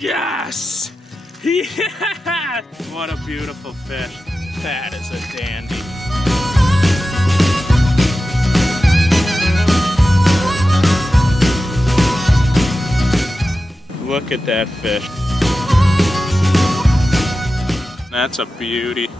Yes! Yeah! What a beautiful fish. That is a dandy. Look at that fish. That's a beauty.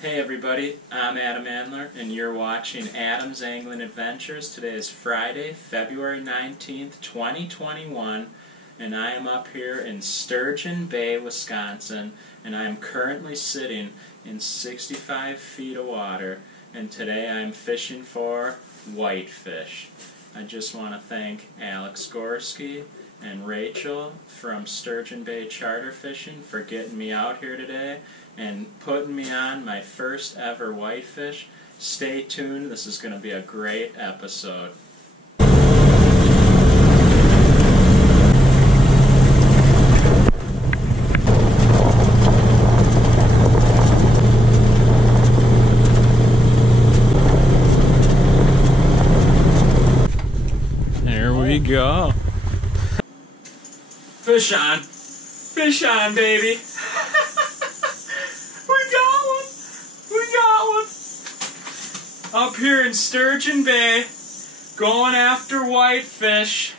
Hey everybody, I'm Adam Andler and you're watching Adam's Angling Adventures. Today is Friday, February 19th, 2021, and I am up here in Sturgeon Bay, Wisconsin, and I am currently sitting in 65 feet of water, and today I'm fishing for whitefish. I just want to thank Alex Gorski and Rachel from Sturgeon Bay Charter Fishing for getting me out here today and putting me on my first ever whitefish. Stay tuned, this is going to be a great episode. There we go. Fish on. Fish on, baby. We got one. Up here in Sturgeon Bay, going after whitefish.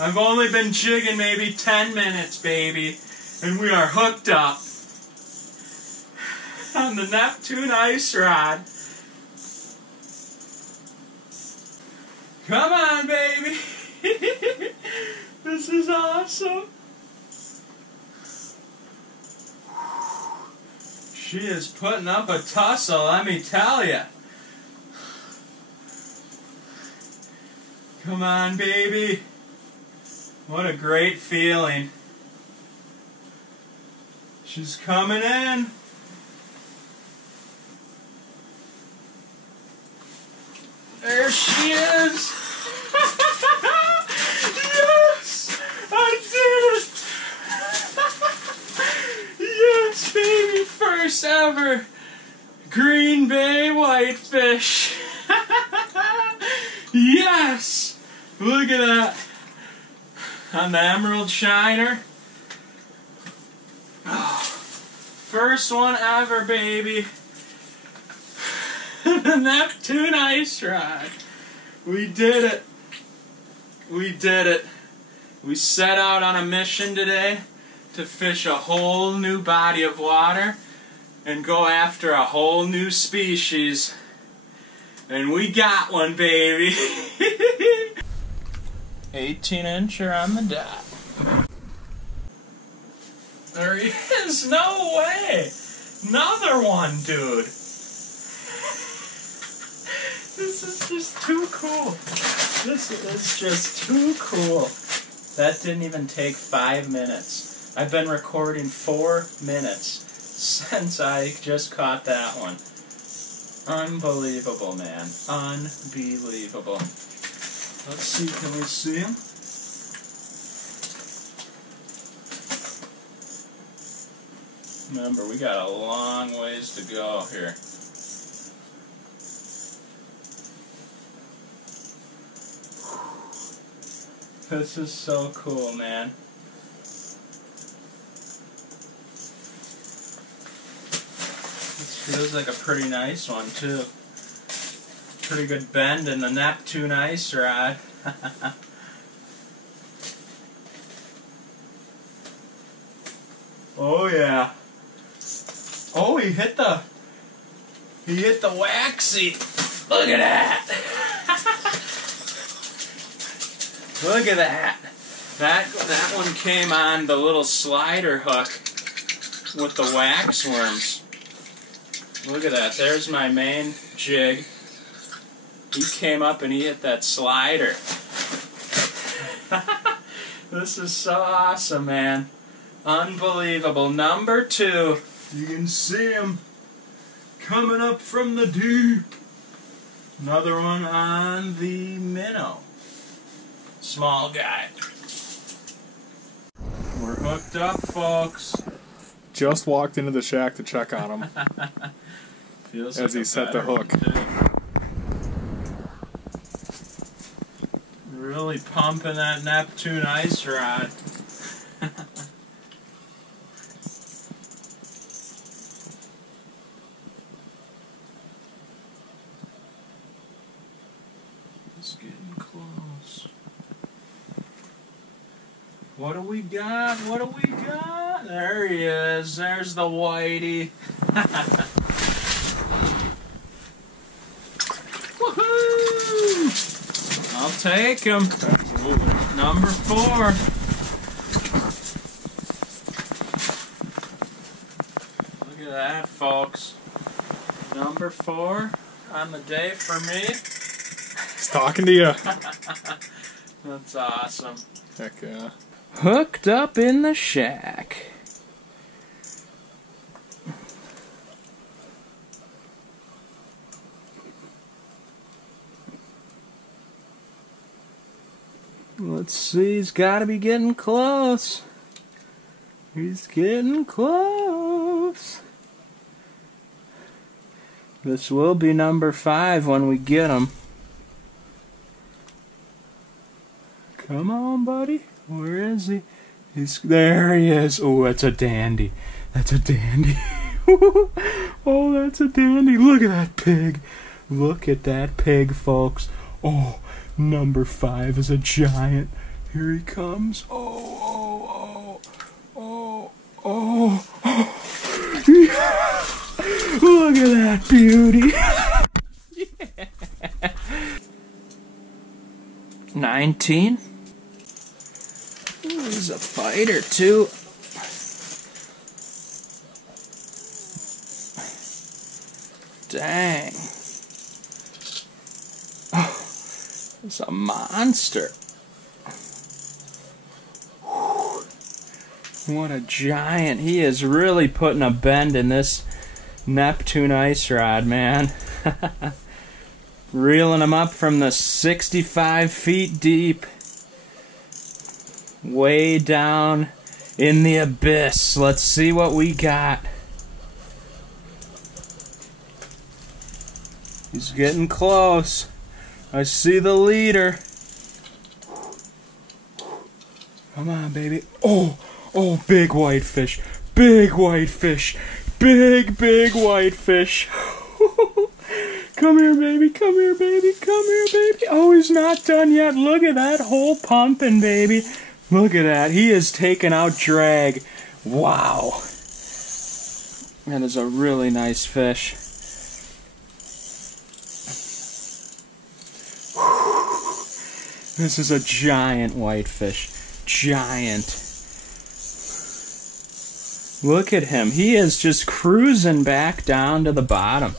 I've only been jigging maybe 10 minutes, baby, and we are hooked up on the Neptune ice rod. Come on, baby. This is awesome. She is putting up a tussle, let me tell you. Come on, baby. What a great feeling. She's coming in. There she is. Yes, I did it. Yes, baby, first ever Green Bay whitefish. Yes, look at that on the emerald shiner. Oh, first one ever, baby. The Neptune ice rod. We did it. We did it. We set out on a mission today to fish a whole new body of water and go after a whole new species. And we got one, baby. 18-incher on the dot. There he is. No way. Another one, dude. This is just too cool. This is just too cool. That didn't even take 5 minutes. I've been recording 4 minutes since I just caught that one. Unbelievable, man. Unbelievable. Let's see, can we see him? Remember, we got a long ways to go here. This is so cool, man. This feels like a pretty nice one, too. Pretty good bend in the Neptune ice rod. Oh, yeah. Oh, he hit the waxy. Look at that. Look at that. That one came on the little slider hook with the wax worms. Look at that. There's my main jig. He came up and he hit that slider. This is so awesome, man. Unbelievable. Number 2. You can see him coming up from the deep. Another one on the minnow. Small guy. We're hooked up, folks. Just walked into the shack to check on him. Feels as like he set the hook. Really pumping that Neptune ice rod. It's getting close. What do we got? What do we got? There he is. There's the whitey. Woohoo! I'll take him. Absolutely. Number 4. Look at that, folks. Number 4 on the day for me. He's talking to you. That's awesome. Heck yeah. Hooked up in the shack. Let's see, he's got to be getting close. He's getting close. This will be number 5 when we get him. Come on, buddy. Where is he? There he is. Oh, that's a dandy. That's a dandy. Oh, that's a dandy. Look at that pig. Look at that pig, folks. Oh, number 5 is a giant. Here he comes. Oh, oh, oh, oh, oh. Look at that beauty. Yeah. 19. Ooh, he's a fighter, too. Dang. Oh, it's a monster. Whew. What a giant. He is really putting a bend in this Neptune ice rod, man. Reeling him up from the 65 feet deep. Way down in the abyss. Let's see what we got. He's getting close. I see the leader. Come on, baby. Oh, oh, big whitefish. Big whitefish. Big, big whitefish. Come here, baby. Come here, baby. Come here, baby. Oh, he's not done yet. Look at that hole pumping, baby. Look at that. He is taking out drag. Wow. That is a really nice fish. This is a giant whitefish. Giant. Look at him. He is just cruising back down to the bottom.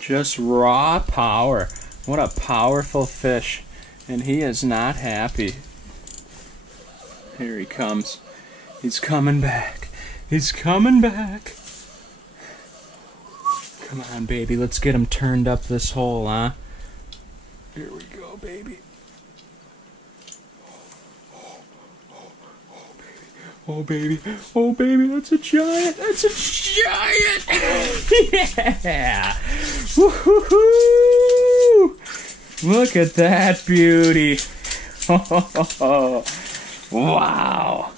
Just raw power. What a powerful fish. And he is not happy. Here he comes. He's coming back. He's coming back. Come on, baby. Let's get him turned up this hole, huh? Here we go, baby. Oh, baby. Oh, baby. That's a giant. That's a giant. Yeah. Woo-hoo-hoo. Look at that beauty. Wow.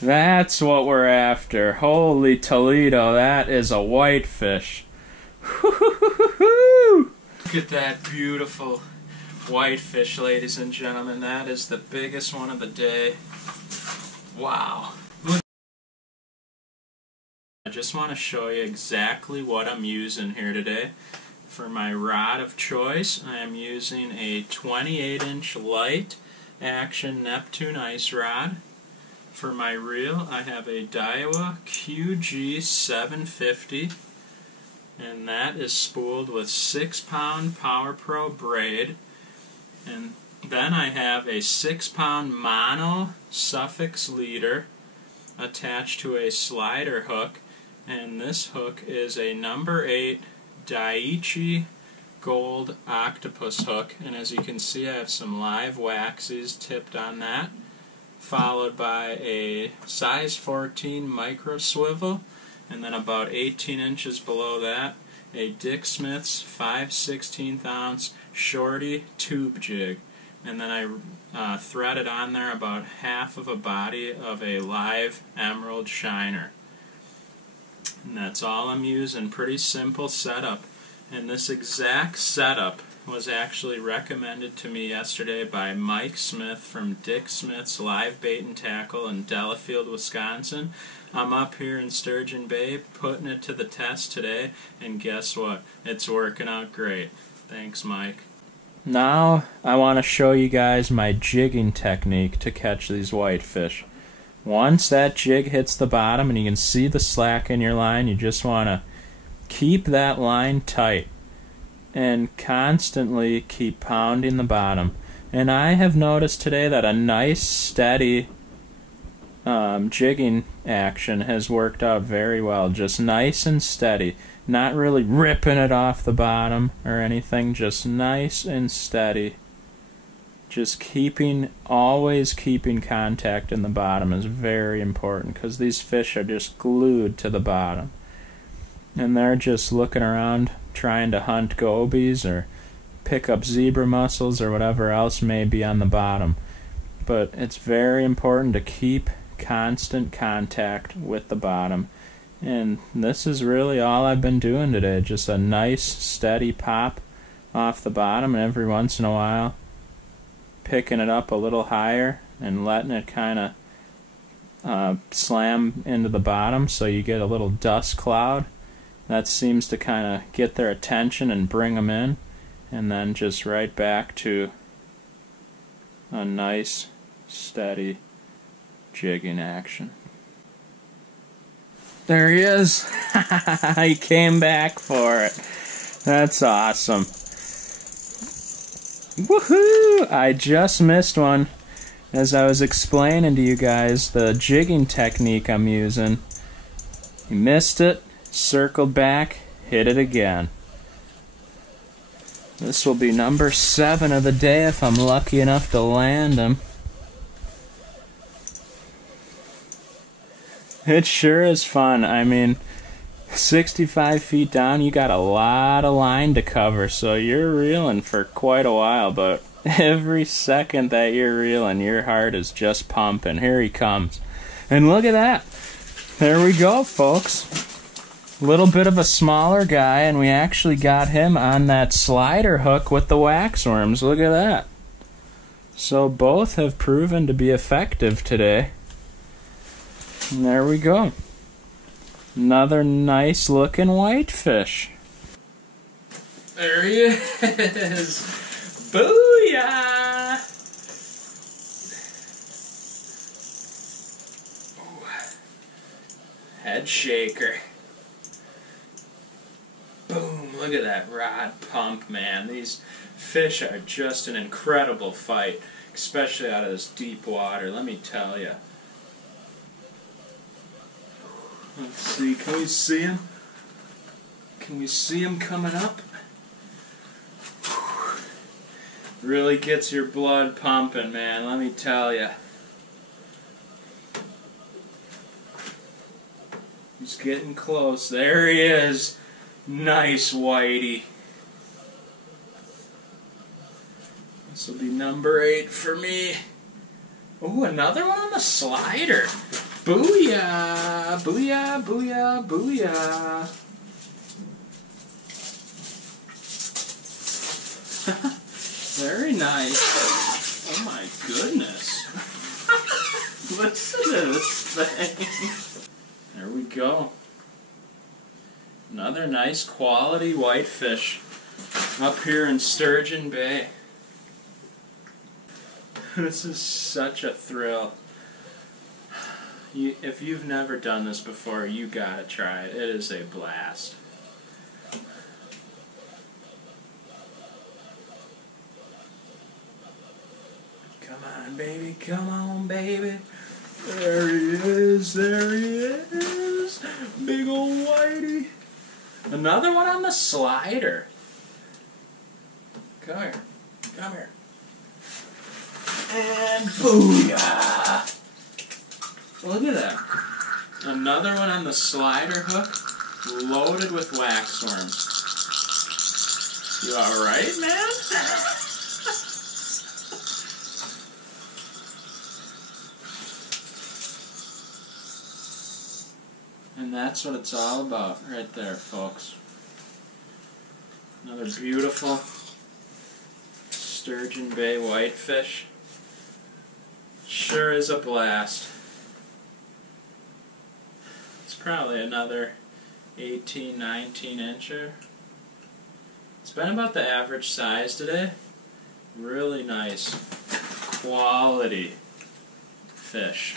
That's what we're after. Holy Toledo. That is a whitefish. Look at that beautiful whitefish, ladies and gentlemen. That is the biggest one of the day. Wow. I just want to show you exactly what I'm using here today. For my rod of choice, I am using a 28-inch light action Neptune ice rod. For my reel, I have a Daiwa QG 750, and that is spooled with 6-pound Power Pro braid. And then I have a 6-pound mono suffix leader attached to a slider hook, and this hook is a number 8 Daiichi Gold Octopus hook, and as you can see I have some live waxies tipped on that, followed by a size 14 micro swivel And then about 18 inches below that, a Dick Smith's 5/16 ounce shorty tube jig. And then I threaded on there about half of a body of a live emerald shiner. And that's all I'm using. Pretty simple setup. And this exact setup was actually recommended to me yesterday by Mike Smith from Dick Smith's Live Bait and Tackle in Delafield, Wisconsin. I'm up here in Sturgeon Bay putting it to the test today, and guess what? It's working out great. Thanks, Mike. Now I want to show you guys my jigging technique to catch these whitefish. Once that jig hits the bottom and you can see the slack in your line, you just want to keep that line tight and constantly keep pounding the bottom. And I have noticed today that a nice steady jigging action has worked out very well. Just nice and steady. Not really ripping it off the bottom or anything. Just nice and steady. Just always keeping contact in the bottom is very important, because these fish are just glued to the bottom. And they're just looking around trying to hunt gobies or pick up zebra mussels or whatever else may be on the bottom. But it's very important to keep constant contact with the bottom. And this is really all I've been doing today. Just a nice steady pop off the bottom, and every once in a while picking it up a little higher and letting it kind of slam into the bottom so you get a little dust cloud. That seems to kind of get their attention and bring them in, and then just right back to a nice steady jigging action. There he is. He came back for it. That's awesome. Woohoo! I just missed one as I was explaining to you guys the jigging technique I'm using. You missed it, circled back, hit it again. This will be number 7 of the day if I'm lucky enough to land him. It sure is fun. I mean, 65 feet down, you got a lot of line to cover, so you're reeling for quite a while, but every second that you're reeling, your heart is just pumping. Here he comes. And look at that. There we go, folks. A little bit of a smaller guy, and we actually got him on that slider hook with the waxworms. Look at that. So both have proven to be effective today. And there we go. Another nice looking whitefish. There he is. Booyah! Ooh. Head shaker. Boom, look at that rod pump, man. These fish are just an incredible fight, especially out of this deep water, let me tell you. Let's see, can we see him? Can we see him coming up? Really gets your blood pumping, man, let me tell you. He's getting close. There he is. Nice whitey. This will be number 8 for me. Ooh, another one on the slider. Booyah! Booyah, booyah, booyah. Very nice. Oh my goodness. Listen to this thing. There we go. Another nice quality whitefish up here in Sturgeon Bay. This is such a thrill. If you've never done this before, you gotta try it. It is a blast. Come on, baby. Come on, baby. There he is. There he is. Big old whitey. Another one on the slider. Come here. Come here. And booyah! Look at that. Another one on the slider hook, loaded with waxworms. You alright, man? And that's what it's all about right there, folks. Another beautiful Sturgeon Bay whitefish. Sure is a blast. It's probably another 18, 19 incher. It's been about the average size today. Really nice quality fish.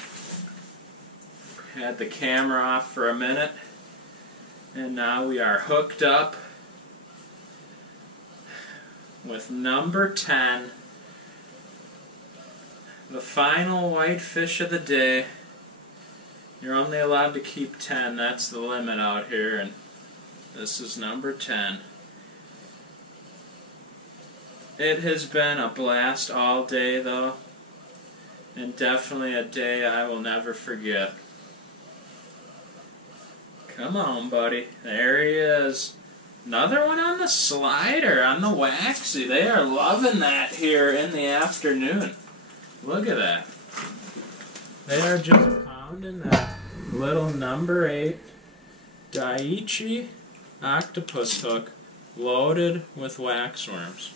Had the camera off for a minute, and now we are hooked up with number 10, the final whitefish of the day. You're only allowed to keep 10, that's the limit out here, and this is number 10. It has been a blast all day though, and definitely a day I will never forget. Come on, buddy. There he is. Another one on the slider, on the waxy. They are loving that here in the afternoon. Look at that. They are just pounding that little number 8 Daiichi octopus hook loaded with waxworms.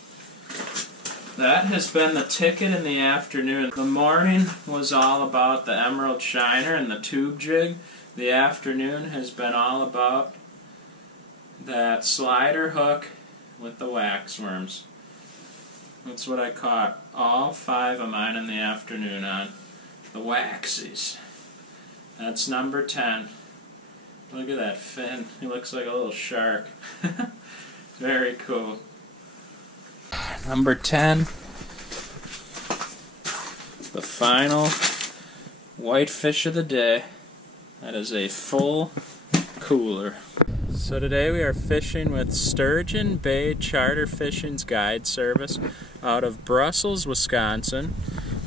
That has been the ticket in the afternoon. The morning was all about the emerald shiner and the tube jig. The afternoon has been all about that slider hook with the waxworms. That's what I caught all 5 of mine in the afternoon on. The waxies. That's number 10. Look at that fin. He looks like a little shark. Very cool. Number 10. The final whitefish of the day. That is a full cooler. So today we are fishing with Sturgeon Bay Charter Fishing's Guide Service out of Brussels, Wisconsin.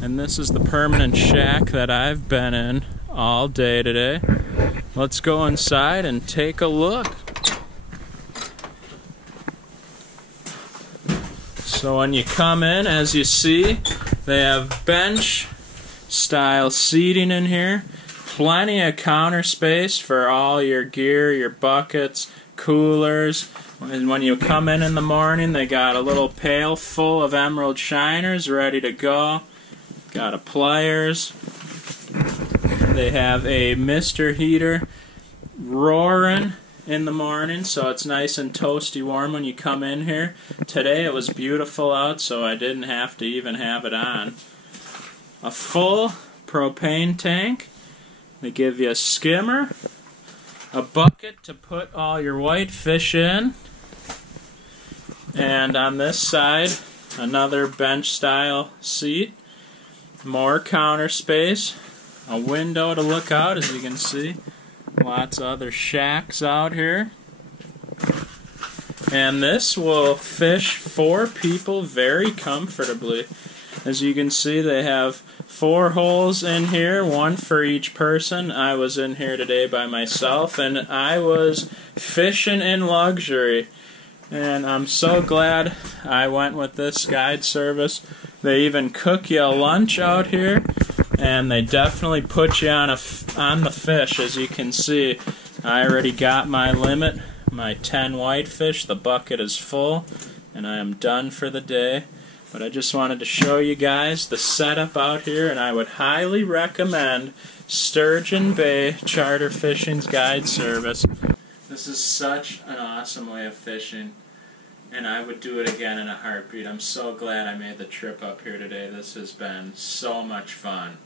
And this is the permanent shack that I've been in all day today. Let's go inside and take a look. So when you come in, as you see, they have bench style seating in here. Plenty of counter space for all your gear, your buckets, coolers. And when you come in the morning, they got a little pail full of emerald shiners ready to go. Got a pliers. They have a mister heater roaring in the morning, so it's nice and toasty warm when you come in here. Today it was beautiful out, so I didn't have to even have it on. A full propane tank. They give you a skimmer, a bucket to put all your whitefish in, and on this side, another bench style seat, more counter space, a window to look out as you can see, lots of other shacks out here, and this will fish 4 people very comfortably. As you can see, they have 4 holes in here, 1 for each person. I was in here today by myself, and I was fishing in luxury. And I'm so glad I went with this guide service. They even cook you a lunch out here, and they definitely put you on the fish. As you can see, I already got my limit, my 10 whitefish. The bucket is full, and I am done for the day. But I just wanted to show you guys the setup out here, and I would highly recommend Sturgeon Bay Charter Fishing's Guide Service. This is such an awesome way of fishing, and I would do it again in a heartbeat. I'm so glad I made the trip up here today. This has been so much fun.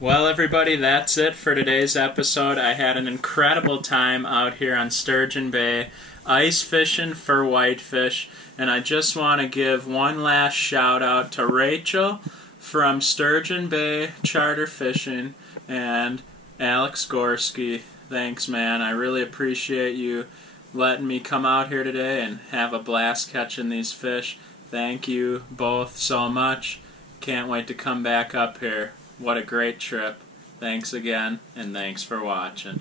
Well, everybody, that's it for today's episode. I had an incredible time out here on Sturgeon Bay, ice fishing for whitefish. And I just want to give one last shout out to Rachel from Sturgeon Bay Charter Fishing and Alex Gorski. Thanks, man. I really appreciate you letting me come out here today and have a blast catching these fish. Thank you both so much. Can't wait to come back up here. What a great trip. Thanks again, and thanks for watching.